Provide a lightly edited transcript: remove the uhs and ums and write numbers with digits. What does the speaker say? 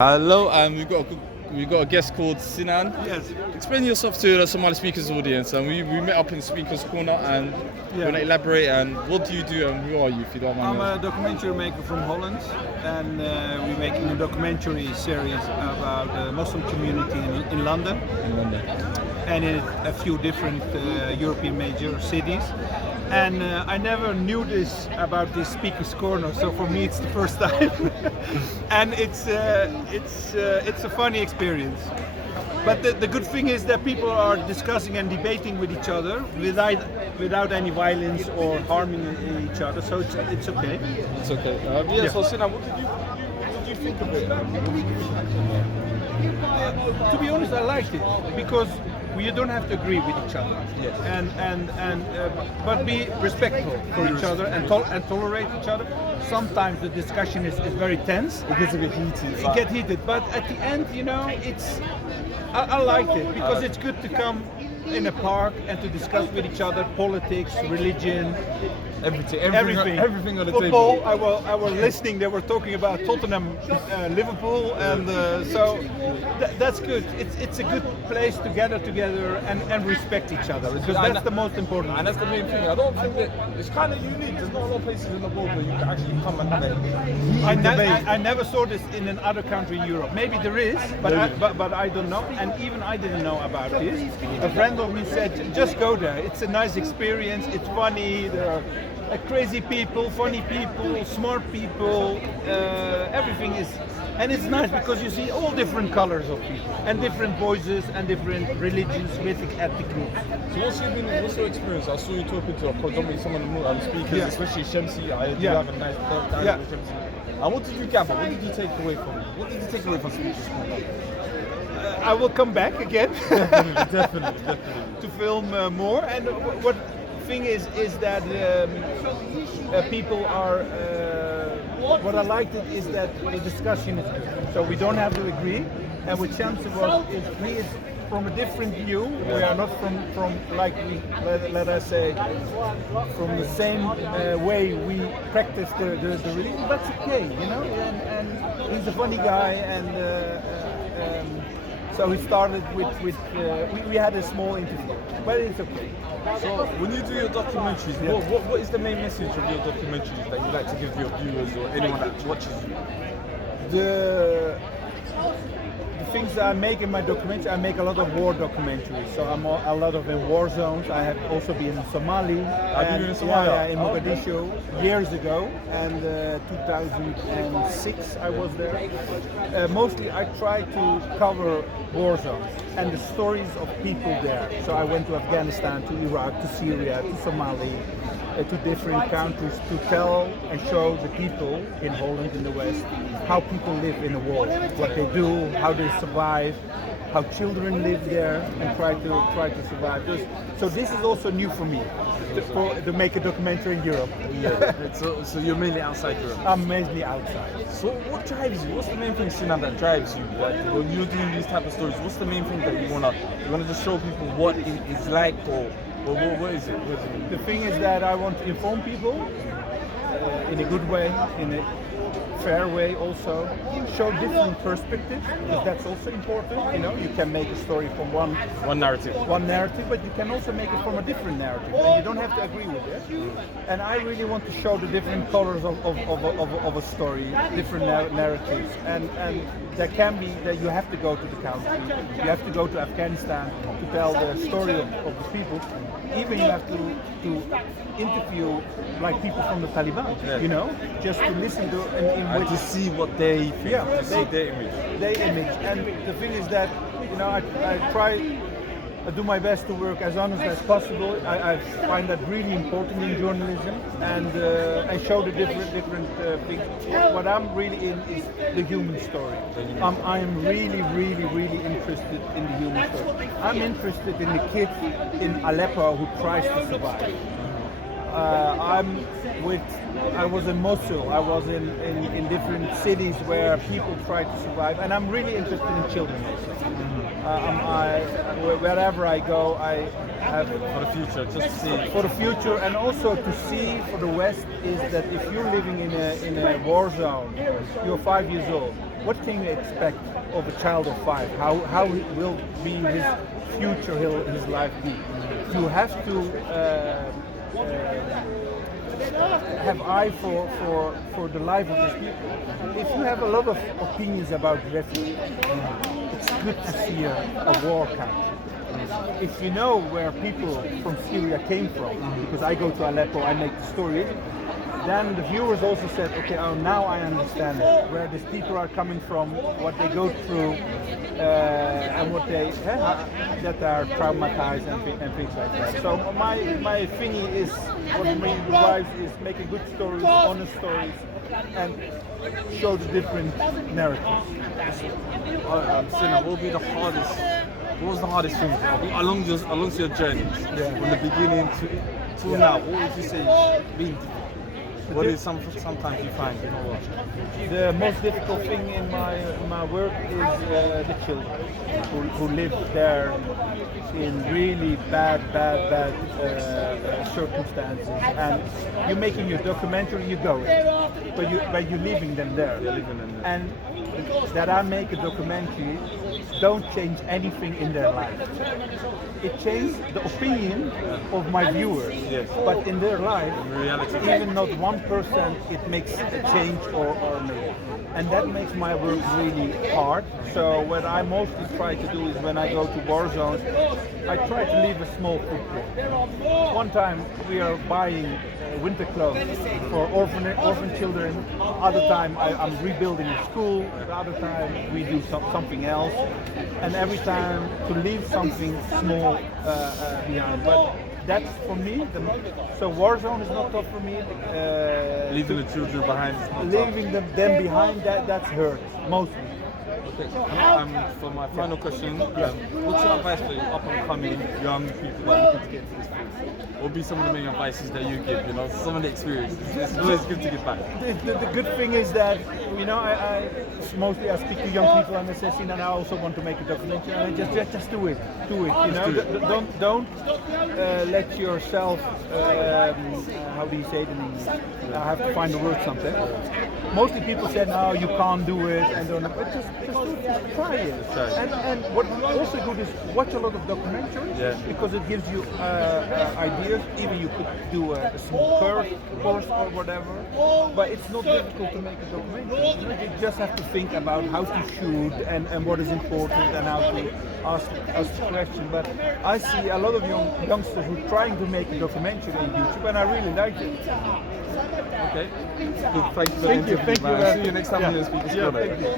Hello, we've got a guest called Sinan. Yes. Explain yourself to the Somali speakers audience. And we met up in Speakers Corner, and you want to elaborate. And what do you do, and who are you, if you don't mind? I'm a documentary maker from Holland, and we're making a documentary series about the Muslim community in London. And in a few different European major cities. And I never knew this about this Speakers Corner, so for me it's the first time. And it's a funny experience. But the good thing is that people are discussing and debating with each other without any violence or harming each other, so it's okay. It's okay. So Sinan, what did you think of it? To be honest, I liked it because you don't have to agree with each other, Yes. but be respectful for each other and tolerate each other. Sometimes the discussion is very tense. It gets a bit heated. It gets heated, but at the end, I liked it because it's good to come in a park and to discuss with each other politics, religion, everything on the football. table. I was listening. They were talking about Tottenham, Liverpool, and so that's good. It's a good place to gather together and respect each other because that's the most important. And that's the main thing. I don't think that it's kind of unique. There's not a lot of places in the world where you can actually come and have a I never saw this in another country in Europe. Maybe there is, but I don't know. And even I didn't know about this. A friend of me said, just go there. It's a nice experience. It's funny. There are crazy people, funny people, smart people. Everything is, and it's nice because you see all different colors of people and different voices and different religions, ethnic groups. So what's your experience? I saw you talking to predominantly some of the speakers, especially Shamsi. I do have a nice dialogue with Shamsi. And what did you gather? What did you take away from it? What did you take away from Speakers Corner? I will come back again. Definitely. To film more. And what thing is that people are. What I liked is that the discussion is good. So we don't have to agree. And with Shamsi he is from a different view. We are not from like let us say from the same way we practice the religion. That's okay, And he's a funny guy, and so we started with we had a small interview, but it's okay. So when you do your documentaries, what is the main message of your documentaries that you like to give your viewers or anyone that watches you? The things that I make in my documentary, I make a lot of war documentaries. So I'm a lot of in war zones. I have also been in Somali. In Somalia? Yeah, in Mogadishu years ago, and 2006 I was there. Mostly I try to cover war zones and the stories of people there. So I went to Afghanistan, to Iraq, to Syria, to Somali, to different countries to tell and show the people in Holland, in the West, how people live in a war, what they do, how they survive, how children live there and try to survive. So this is also new for me, to make a documentary in Europe. Yeah. So you're mainly outside Europe? I'm mainly outside. So what drives you? What's the main thing, Sinan, that drives you? Like, when you're doing these type of stories, what's the main thing that you wanna just show people what it's like, or what is it? The thing is that I want to inform people in a good way, in a fair way also, show different perspectives, because that's also important. You can make a story from one narrative, but you can also make it from a different narrative, and you don't have to agree with it. And I really want to show the different colors of a story, different narratives, and there can be that you have to go to the country, you have to go to Afghanistan to tell the story of the people. Even you have to interview like people from the Taliban, just to listen to and to see what they feel, to see their image. And the thing is that I do my best to work as honest as possible. I find that really important in journalism, and I show the different things. What I'm really in is the human story. I'm really interested in the human story. I'm interested in the kid in Aleppo who tries to survive. I was in Mosul, I was in different cities where people try to survive, and I'm really interested in children also. Wherever I go, I have for the future, just to see for the future, and also to see for the West is that if you're living in a war zone, you're 5 years old. what can you expect of a child of 5? How will be his future, his life be? You have to have eye for the life of these people. If you have a lot of opinions about refugees, it's good to see a war camp. If you know where people from Syria came from, because I go to Aleppo, I make the story, then the viewers also said, okay, oh, now I understand where these people are coming from, what they go through, and what they that are traumatized and things like that. So my opinion is, what my advice is, make a good stories, honest stories, and show the different narratives. Sina, what would be the hardest? What was the hardest thing along your journey, from the beginning to now? What would you say been? What is sometimes you find, you know what? The most difficult thing in my work is the children who live there in really bad circumstances. And you're making your documentary, you go in, but you're leaving them there. And that I make a documentary don't change anything in their life. It changes the opinion of my viewers, but in their life, in reality, even not 1%, it makes a change or maybe. And that makes my work really hard. So what I mostly try to do is, when I go to Warzones, I try to leave a small footprint. One time we are buying winter clothes for orphan children. Other time I'm rebuilding a school. The other time we do something else. And every time to leave something small behind. But that's for me. So Warzone is not tough for me. Leaving the children behind. Leaving them behind, that's hurt mostly. Okay. For my final question, what's your advice for up and coming young people that are looking to get to this place? What would be some of the main advices that you give? You know, some of the experiences. It's always good to give back. The good thing is that, you know, I mostly I speak to young people and they say, "Sina, I also want to make a documentary." And just do it. You know, don't let yourself. How do you say it in English? I have to find the word something. Mostly people say, "No, you can't do it," and don't. But just try it. And what also good is watch a lot of documentaries, because it gives you ideas. Even you could do a small course or whatever. But it's not difficult to make a documentary. You just have to think about how to shoot and what is important and how to ask the question. But I see a lot of youngsters who are trying to make a documentary on YouTube, and I really like it. Okay. Good. Thank you. Thank you. See you next time you're speaking. Thank you.